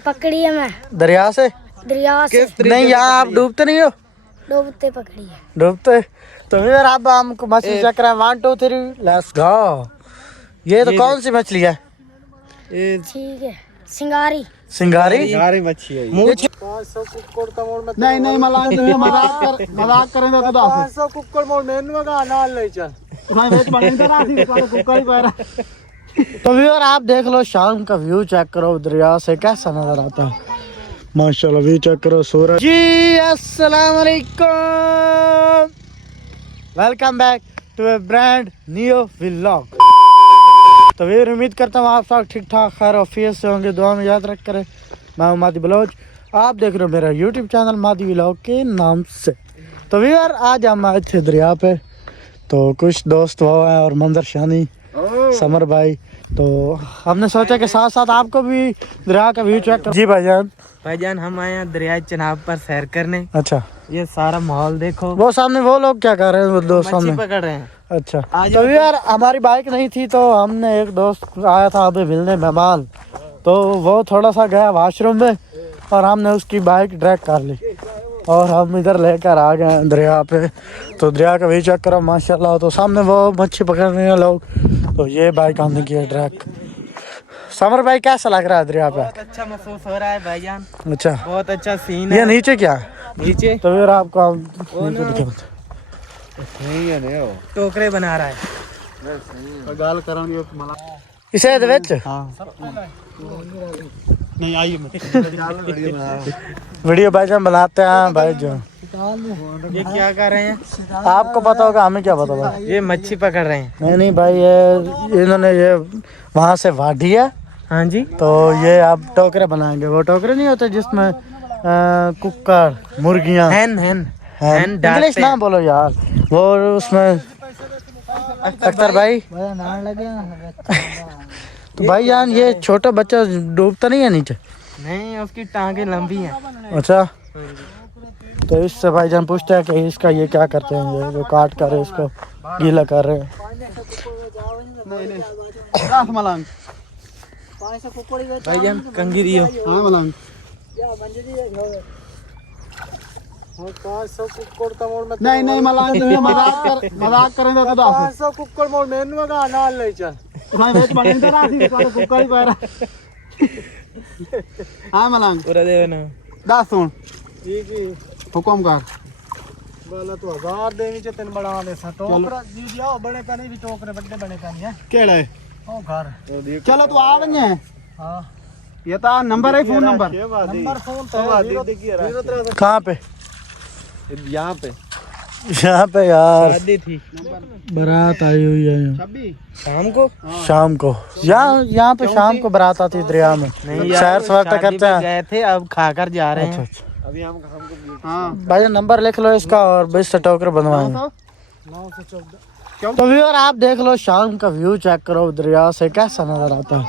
पकड़ी है मैं दरिया से? नहीं, यहाँ आप डूबते नहीं हो? डूबते पकड़ी है। डूबते तो फिर अब हमको मछली चक्कर है। 1 2 3 लेट्स गो। ये तो कौन सी मछली है? ठीक है, सिंगारी। सिंगारी मच्छी है। 500 कुक्कड़ का मोड़ नहीं नहीं मलांग तुम्हें मजाक करेंगे तो 500 कुक्कड़ मोड़ मेनू का नाल ले चल। तो व्यूअर आप देख लो शाम का व्यू चेक करो दरिया से कैसा नजर आता है। माशाल्लाह व्यू चेक करो सूरज जी। अस्सलाम वालेकुम, welcome back to a brand new vlog. तो व्यूअर उम्मीद करता हूँ आप सब ठीक ठाक खैर ऑफिस से होंगे, दुआ में याद रख करें। मैं हूं मादी बलोच, आप देख रहे हो मेरा यूट्यूब चैनल मादी व्लॉग के नाम से। तो व्यूअर आज हम आए थे दरिया पे, तो कुछ दोस्त वो हैं और मंजर शानी समर भाई, तो हमने सोचा कि साथ साथ आपको भी दरिया का व्यू चेक कर। जी भाईजान हम आए हैं दरिया चनाब पर सैर करने। अच्छा, ये सारा माहौल देखो। वो सामने वो लोग क्या कर रहे हैं? वो दोस्त सामने पकड़ रहे हैं। अच्छा, तो यार हमारी बाइक नहीं थी तो हमने एक दोस्त आया था अभी मिलने मेहमान, तो वो थोड़ा सा गया वॉशरूम में और हमने उसकी बाइक ड्रैग कर ली और हम इधर लेकर आ गए दरिया पे। तो दरिया का व्यू चेक करो माशाल्लाह। तो सामने वो मच्छी पकड़ रहे हैं लोग, तो ये बाइक हमने किया ड्रैग। समर भाई कैसा लग रहा है दरिया पे? बहुत अच्छा महसूस हो रहा है भाईजान। अच्छा, बहुत अच्छा सीन है। ये नीचे क्या है? नीचे तो फिर आपको टोकरे बना रहा है। गाल करो इसे नहीं आई वीडियो भाईजान बनाते हैं भाई जो। ये क्या कर रहे हैं? आपको पता होगा, हमें क्या पता होगा। ये मच्छी पकड़ रहे हैं। नहीं भाई, ये इन्होंने ये वहाँ से वाढ़ी है। हाँ जी, तो ये आप टोकरे बनाएंगे। वो टोकरे नहीं होते जिसमें कुक्कर मुर्गियाँ हैन इंग्लिश ना बोलो यार, वो उसमें अख्तर भाई तो भाई जान ये छोटा बच्चा डूबता नहीं है नीचे? नहीं, उसकी टांगे लंबी हैं। अच्छा, तो इससे भाईजान पूछते हैं कि इसका ये क्या करते हैं? ये वो काट कर इसको गीला कर रहे हैं। भाईजान कंगी दियो। हाँ मलांग 500 कुक्कड़ का मोड़ नहीं नहीं मलांग तुम्हें मजाक करेंगे तो 500 कुक्कड़ मोड़ मेनू का नाल ले चल। हाँ मलांग पूरा दे ना 10 सुन ठीक है हुक्म कर बोला तो 1000 देवी च तेन बड़ा दे सा टोकरा जी दिया बड़े पे नहीं भी टोकरे बड़े बने पे नहीं है। केड़ा है ओ घर चलो तू आ वने। हां ये ता नंबर है, फोन नंबर फोन तो कहां पे? यहाँ पे यार शादी थी, बारात आई हुई है शाम को यहाँ पे शाम को बारात आती दरिया में। नहीं सैर सवार करते हैं। गए थे, अब खाकर जा रहे हैं। अच्छा। अभी हम हाँ भाई नंबर लिख लो इसका और 20 टोकरे बनवाएंगे। तो व्यूअर आप देख लो शाम का व्यू चेक करो दरिया से कैसा नजर आता है।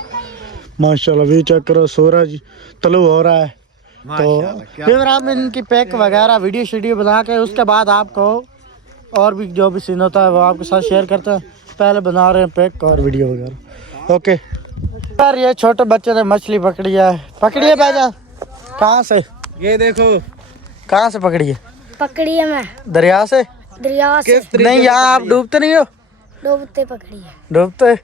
माशाल्लाह व्यू चेक करो, सूरज तलू हो रहा है। तो फिर हम इनकी पैक वगैरह वीडियो बना के उसके बाद आपको और भी जो भी सीन होता है वो आपके साथ शेयर करते हैं। पहले बना रहे हैं पैक और वीडियो वगैरह। ओके यार, ये छोटे बच्चे ने मछली पकड़ी है भाईजान। कहाँ से? ये देखो। कहाँ से पकड़ी है? पकड़ी है मैं दरिया से? नहीं, यहाँ आप डूबते नहीं हो? डूबते पकड़ी है। डूबते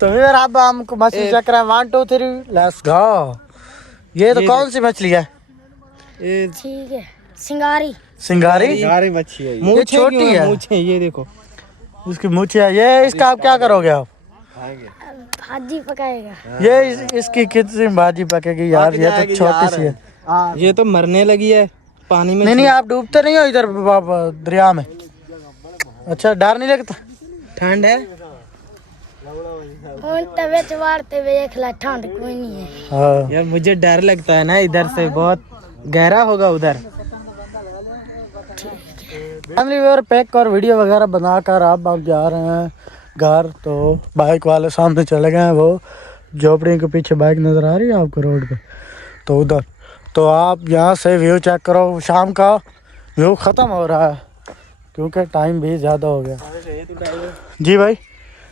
तो फिर अब हमको मछली चक्कर है। 1 2 3 लेट्स गो। ये तो कौन सी मछली है? ठीक है, सिंगारी मच्छी है। ये छोटी है। मूछें ये देखो, इसकी मूछें है। ये इसका आप क्या करोगे? आप भाजी पकाएगा। ये इसकी कितनी भाजी पकेगी यार? ये तो छोटी सी है। ये तो मरने लगी है पानी में। नहीं आप डूबते नहीं हो इधर दरिया में? अच्छा, डर नहीं लगता? ठंड है तबीयत वारते देख ला, ठंड कोई नहीं है। हाँ यार, मुझे डर लगता है ना, इधर से बहुत गहरा होगा उधर। फैमिली वेयर पैक और वीडियो वगैरह बनाकर अब आप जा रहे हैं घर। तो बाइक वाले सामने चले गए हैं, वो झोपड़ी के पीछे बाइक नज़र आ रही है आपको रोड पे, तो उधर। तो आप यहाँ से व्यू चेक करो। शाम का व्यू ख़त्म हो रहा है क्योंकि टाइम भी ज़्यादा हो गया। जी भाई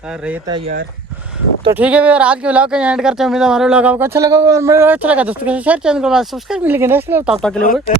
रहता यार। तो ठीक है यार, आज के व्लॉग का एंड करते हैं। उम्मीद है हमारे व्लॉग आपको अच्छा लगा होगा और मेरा अच्छा लगा दोस्तों के साथ शेयर, चैनल को सब्सक्राइब मिलेंगे नेक्स्ट व्लॉग, तब तक के लिए